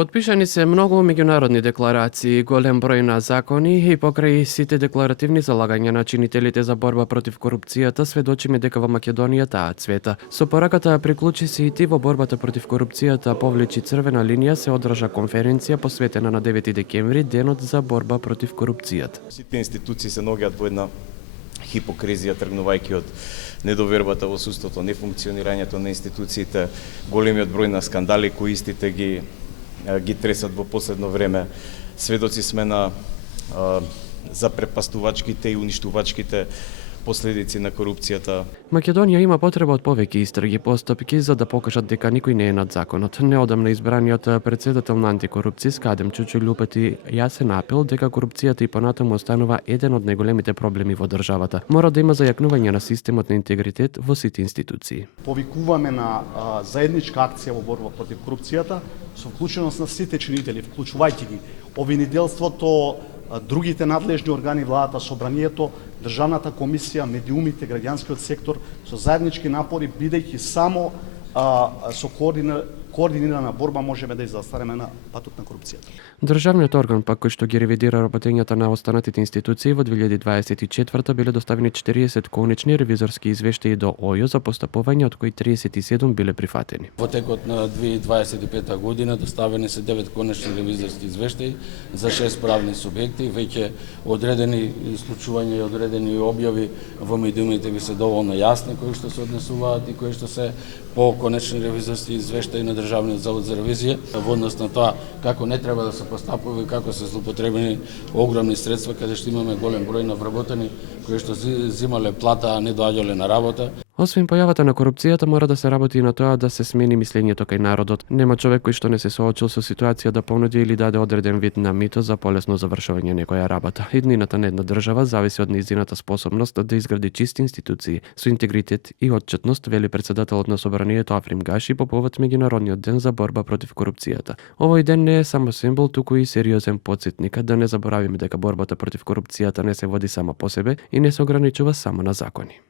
Подпишани се многу меѓународни декларации, голем број на закони и покрај сите декларативни залагања на чинителите за борба против корупцијата, сведочиме дека во Македонија таа цвета. Со пораката приклучи се и ти во борбата против корупцијата, повлечи црвена линија, се одржа конференција посветена на 9 декември, денот за борба против корупцијата. Сите институции се наоѓаат во една хипокризија, тргнувајќи од недовербата во судството, нефункционирањето на институциите, големиот број на скандали кои истите ги тресат во последно време. Сведоци сме на запрепастувачките и уништувачките последици на корупцијата. Македонија има потреба од повеќе истраги постапки за да покажат дека никој не е над законот. Неодамна избраниот председател на антикорупцијска Адем Чучулју упати јасен апел дека корупцијата и понатаму останува еден од најголемите проблеми во државата. Мора да има зајакнување на системот на интегритет во сите институции. Повикуваме на заедничка акција во борба против корупцијата со вклученост на сите чинители, вклучувајќи ги обвинителството, другите надлежни органи, владата, собранието, државната комисија, медиумите, граѓанскиот сектор, со заеднички напори, бидејќи само со координирана борба можеме да изостанеме на патот на корупцијата. Државниот орган пак кој што ги ревидира работењата на останатите институции во 2024 биле доставени 40 конечни ревизорски извештаи до ОЈО за постапување, од кои 37 биле прифатени. Во текот на 2025 година доставени се 9 конечни ревизорски извештаи за 6 правни субјекти, веќе одредени случувања и одредени објави во медиумите ви се доволно јасни кои што се однесуваат и кои што се по конечни ревизорски извештаи на Државниот завод за ревизија во однос на тоа како не треба да се постапува и како се злоупотребени огромни средства каде што имаме голем број на вработени кои што земале плата, а не доаѓале на работа. Освен појавата на корупцијата, мора да се работи и на тоа да се смени мислењето кај народот. Нема човек кој што не се соочил со ситуација да понуди или даде одреден вид на мито за полесно завршување некоја работа. Иднината на една држава зависи од нејзината способност да изгради чисти институции со интегритет и отчетност, вели председателот на собранието Африм Гаши по повод меѓународниот ден за борба против корупцијата. Овој ден не е само символ, туку и сериозен потсетник да не заборавиме дека борбата против корупцијата не се води сама по себе и не се ограничува само на закони.